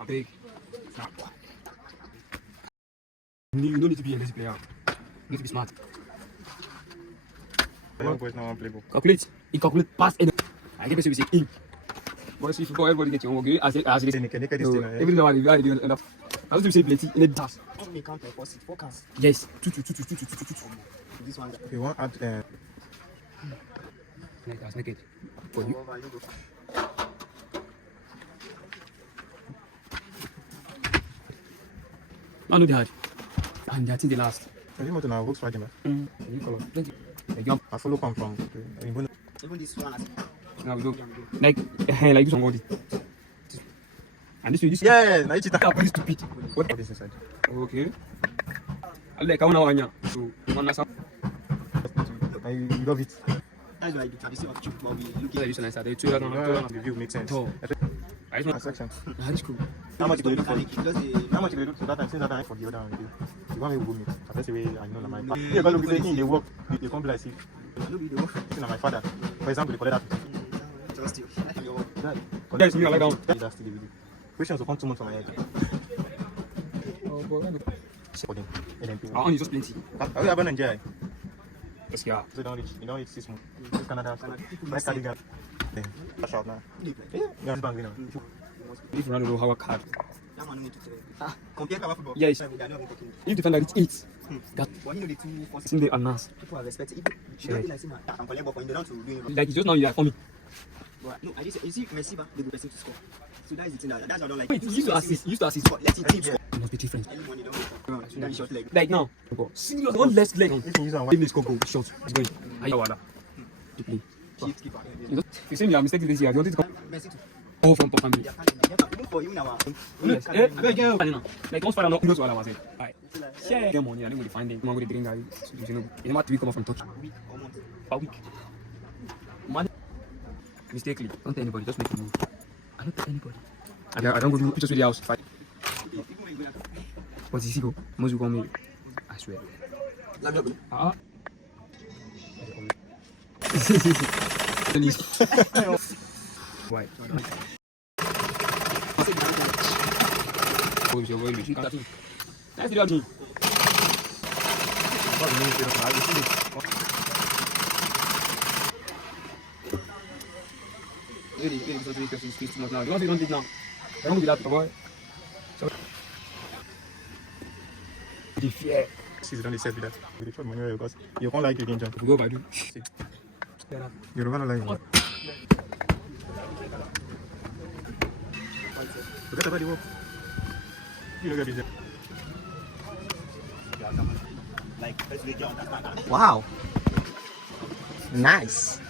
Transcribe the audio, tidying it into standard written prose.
I beg. You don't need to be a lazy player. You need to be smart. Calculate. He calculate past any. I get people say in. But see, football, everybody get your own work. As they say, every day I do enough. I was to say plenty in a dash. Yes. This one. If you want add Let's make it for you. I know they had. And I think they last. I think more than Volkswagen. You color. Thank you. I follow come from Even this one. Now we go. Like do somebody. And this way, this yeah, nice cheetah. is stupid. What is inside? Okay. I like I want to so one last. I love it. That's why I do tradition of cheap, but we look Like this nice. They two are not. The view makes sense. Oh. I just want Section. that's cool. How much do you do for mechanic. Just the How much do you do so that time since that time for the other one you do? You want me to go meet? I say way I know na my father. Yeah, but look say they work, they come be like see. no be the work. See na my father. For example, they collect that. Trust you. I your work. Yes, me I like down. That's still the video. Questions will come 2 months from my head. Oh, boy. For them. NMP. I only just plenty. Are you having Nigeria? Yes, yeah. So you don't reach 6 months. This Canada. My cardigan. Cash out now. Yeah, bank now. If Ronaldo know how a card. That one no need to tell. Compare Kaba football. Yes. They are not even talking. If defender it eats. That But you know the two forces. in the announce. People are respected. If you don't like him, I'm calling for him. They don't to do it. Like it's just now you are for me. But no, I just you see Messi, they go person to score. So that is the thing that's why I don't like. Wait, you used to assist. But let the team score. It must be different. Anyone you don't go. Then short leg. Like now. Serious. One less leg. If you use one, Give me score goal. Shot. It's going. Ayawala. To play. Shift keeper. You say you are mistaken this year. You wanted to come. Messi too. Oh, from family. Even for even our. Yes. Like once father not knows what I was saying. Alright. Share get money. I think we find them. I'm going to bring guys. You know, it might be coming from Turkey. A week. Man. Mistakenly. Don't tell anybody. Just make a move. I don't tell anybody. I don't go do pictures with the house. Fight. But you see, go. Most you call me. I swear. Why? Oh, your boy, you got it. That's the other. Really, something because it's too much now. You want to don't dig now. I don't do that, boy. So, the fear. She's only said that. We try manual because you can't like again, John. We go by do. You're gonna like it. Forget about the work. You look at this. Like, Wow. Nice.